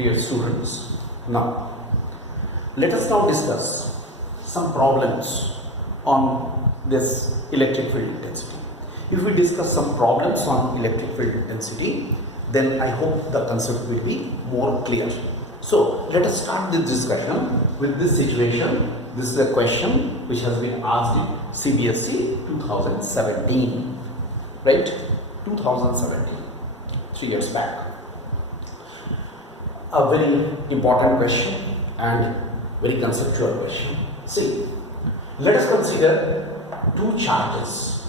Dear students, now let us now discuss some problems on this electric field intensity. If we discuss some problems on electric field intensity, then I hope the concept will be more clear. So let us start this discussion with this situation. This is a question which has been asked in CBSE 2017, right? 2017, 3 years back. A very important question and very conceptual question. See, let us consider two charges,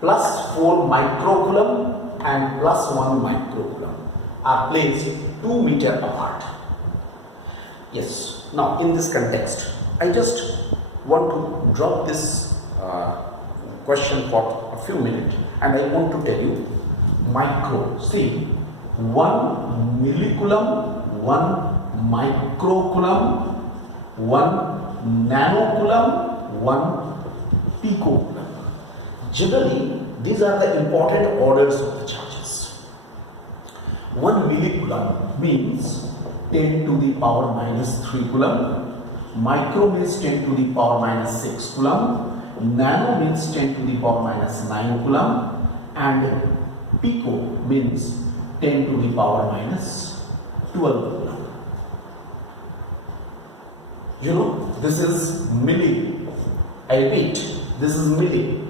plus 4 microcoulomb and plus 1 microcoulomb are placed 2 meters apart. Yes, now in this context, I just want to drop this question for a few minutes and I want to tell you micro. See, 1 millicoulomb, 1 microcoulomb, 1 nanocoulomb, 1 picocoulomb. Generally, these are the important orders of the charges. 1 millicoulomb means 10 to the power minus 3 coulomb, micro means 10 to the power minus 6 coulomb, nano means 10 to the power minus 9 coulomb, and pico means 10 to the power minus 12 coulomb. You know, this is milli. I repeat, this is milli.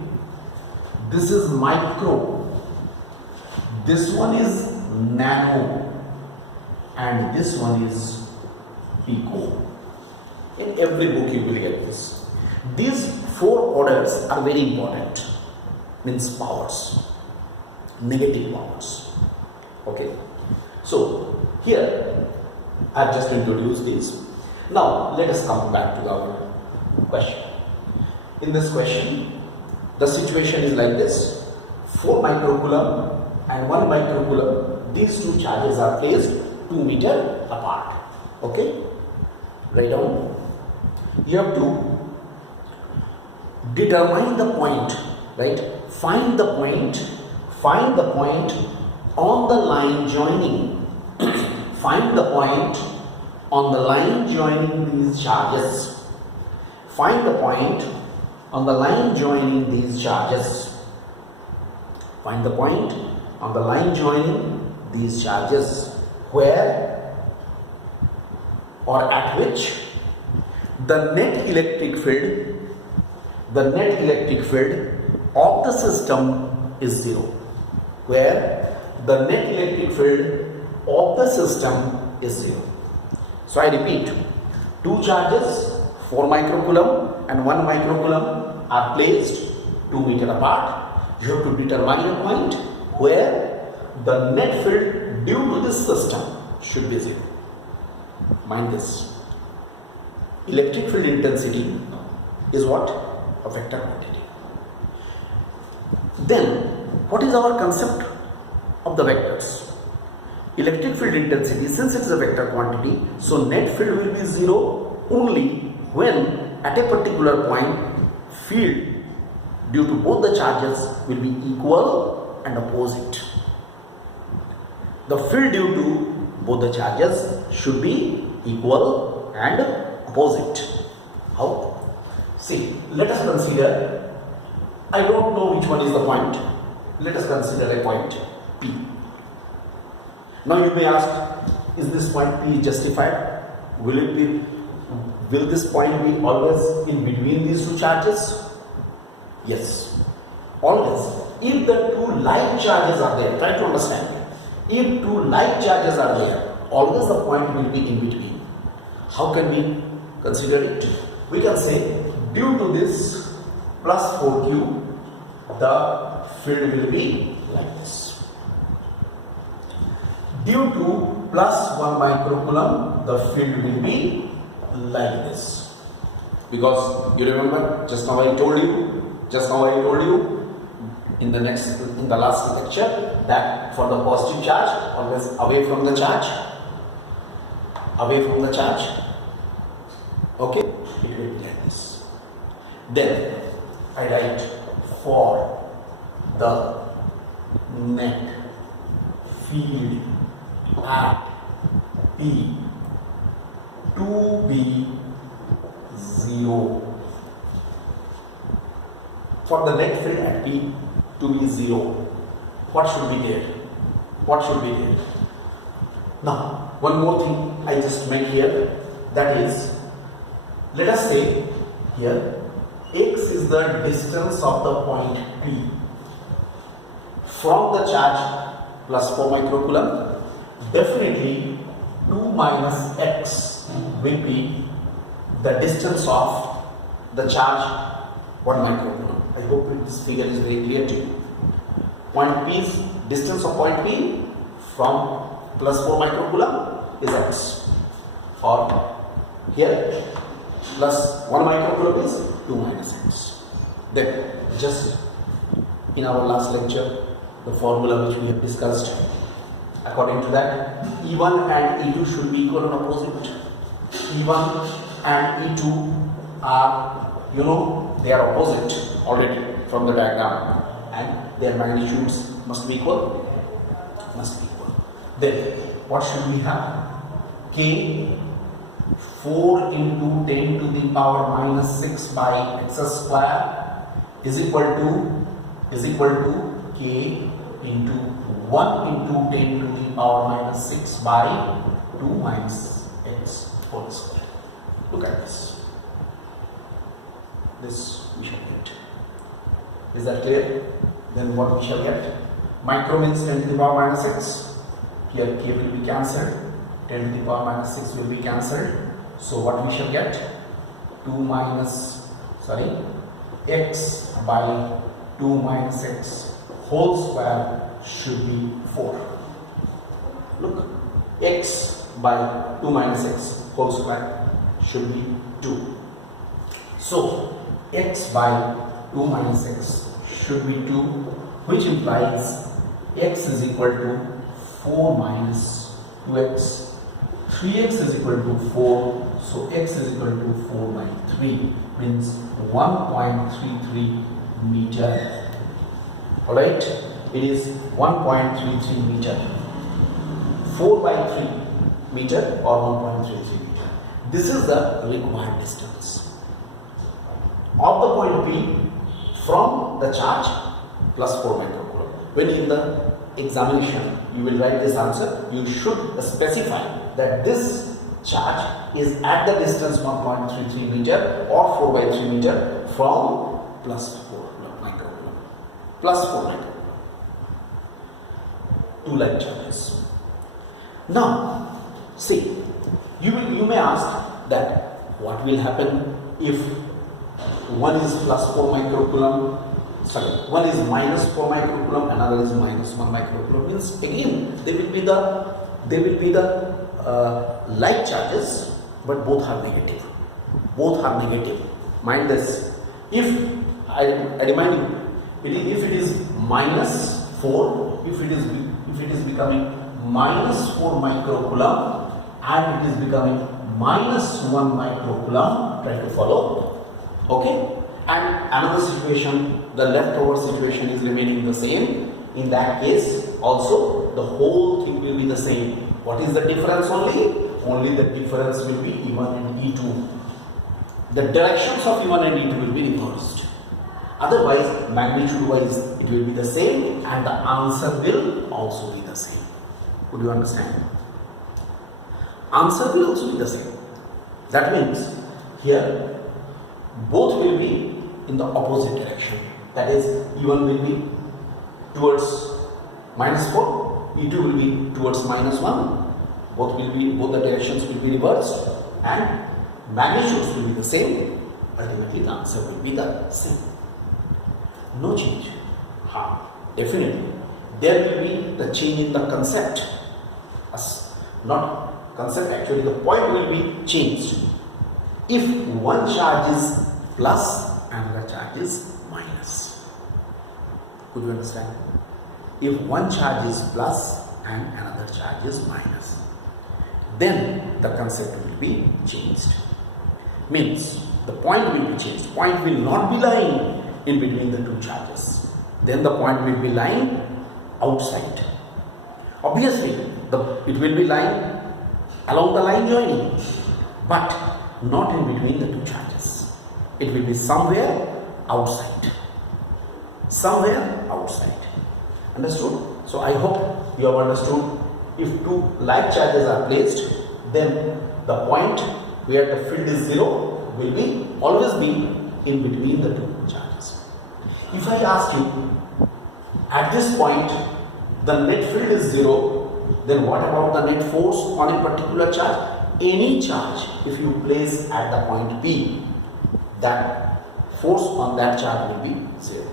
This is micro. This one is nano. And this one is pico. In every book you will get this. These 4 orders are very important. Means powers. Negative powers. Okay, so here I have just introduced these. Now let us come back to our question. In this question, the situation is like this: 4 microcoulomb and 1 microcoulomb. These two charges are placed 2 meters apart. Okay, write down. You have to determine the point, right? Find the point on the line joining. Find the point on the line joining these charges. Find the point on the line joining these charges. Find the point on the line joining these charges where or at which the net electric field of the system is 0. Where the net electric field of the system is 0. So I repeat, two charges, 4 microcoulomb and 1 microcoulomb are placed 2 meters apart. You have to determine a point where the net field due to this system should be 0. Mind this. Electric field intensity is what? A vector quantity. Then, what is our concept of the vectors? Electric field intensity, since it is a vector quantity, so net field will be 0 only when at a particular point field due to both the charges will be equal and opposite. The field due to both the charges should be equal and opposite. How? See, let us consider, I don't know which one is the point. Let us consider a point P. Now you may ask, is this point P justified? Will this point be always in between these two charges? Yes, always. If the two like charges are there, try to understand. If two like charges are there, always the point will be in between. How can we consider it? We can say due to this plus 4q, the field will be like this. Due to plus 1 microcoulomb, the field will be like this. Because you remember, just now I told you in the last lecture that for the positive charge, always away from the charge. Okay, it will be like this. Then I write for the net field at P to be 0. For the net field at P to be 0, what should be there? What should be there? Now, one more thing I just make here, that is, let us say here x is the distance of the point P from the charge plus 4 microcoulomb. Definitely 2 minus x will be the distance of the charge 1 microcoulomb. I hope this figure is very clear to you. Point P's distance of point P from plus 4 microcoulomb is x, or here plus 1 microcoulomb is 2 minus x. Then just in our last lecture, the formula which we have discussed, according to that, E1 and E2 should be equal and opposite. E1 and E2 are, they are opposite already from the diagram, and their magnitudes must be equal. Then what should we have? K 4 into 10 to the power minus 6 by x square is equal to K into 1 into 10 to the power minus 6 by 2 minus x whole square. Look at this. This we shall get. Is that clear? Then what we shall get? Micro means 10 to the power minus 6. Here k will be cancelled. 10 to the power minus 6 will be cancelled. So what we shall get? X by 2 minus x whole square should be 4. Look, x by 2 minus x whole square should be 2. So x by 2 minus x should be 2, which implies x is equal to 4 minus 2x. 3x is equal to 4, so x is equal to 4 by 3, means 1.33 meter. Alright, it is 1.33 meter. 4 by 3 meter or 1.33 meter. This is the required distance of the point P from the charge plus 4 microcoulomb. When in the examination you will write this answer, you should specify that this charge is at the distance 1.33 meter or 4 by 3 meter from plus 4 microcoulomb. Plus 4 microcoulomb. Two line charges. Now, see, you may ask that what will happen if one is plus 4 microcoulomb, one is minus 4 microcoulomb, another is minus 1 microcoulomb. Means again they will be the like charges, but both are negative. Mind this. If I remind you, if it is minus 4, if it is becoming minus 4 microcoulomb and it is becoming minus 1 microcoulomb, try to follow. Okay? And another situation, the leftover situation is remaining the same. In that case also the whole thing will be the same. What is the difference only? Only the difference will be E1 and E2. The directions of E1 and E2 will be reversed. Otherwise, magnitude wise it will be the same and the answer will also be the same. Would you understand? Answer will also be the same. That means here both will be in the opposite direction. That is, E1 will be towards minus 4, E2 will be towards minus 1. Both the directions will be reversed and magnitudes will be the same. Ultimately the answer will be the same. No change. Definitely there will be the change in the concept. Not concept, actually the point will be changed. If one charge is plus, another charge is minus. Could you understand? If one charge is plus and another charge is minus, then the concept will be changed. Means the point will be changed. Point will not be lying in between the two charges. Then the point will be lying outside. Obviously, it will be lying along the line joining, but not in between the two charges. It will be somewhere outside. Somewhere outside. Understood? So I hope you have understood. If two like charges are placed, then the point where the field is 0 will be always be in between the two charges. If I ask you, at this point the net field is 0, then what about the net force on a particular charge? Any charge if you place at the point P, that force on that charge will be 0.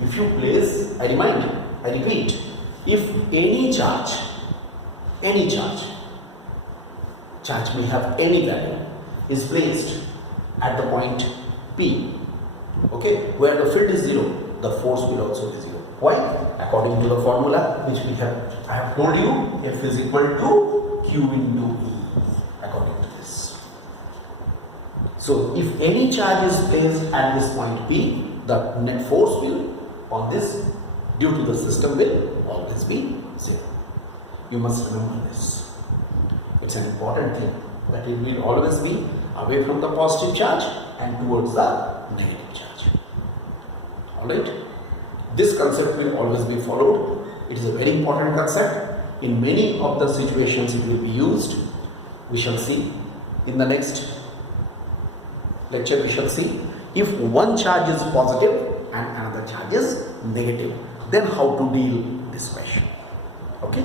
If you place, I repeat, if any charge may have any value, is placed at the point P, okay, where the field is 0, the force will also be 0. Why? According to the formula which I have told you, F is equal to Q into E, according to this. So if any charge is placed at this point P, the net force will on this due to the system will always be 0. You must remember this. It's an important thing that it will always be away from the positive charge and towards the negative charge. Alright? This concept will always be followed. It is a very important concept. In many of the situations it will be used. We shall see in the next lecture. We shall see if one charge is positive and another charge is negative, then how to deal this question. Okay.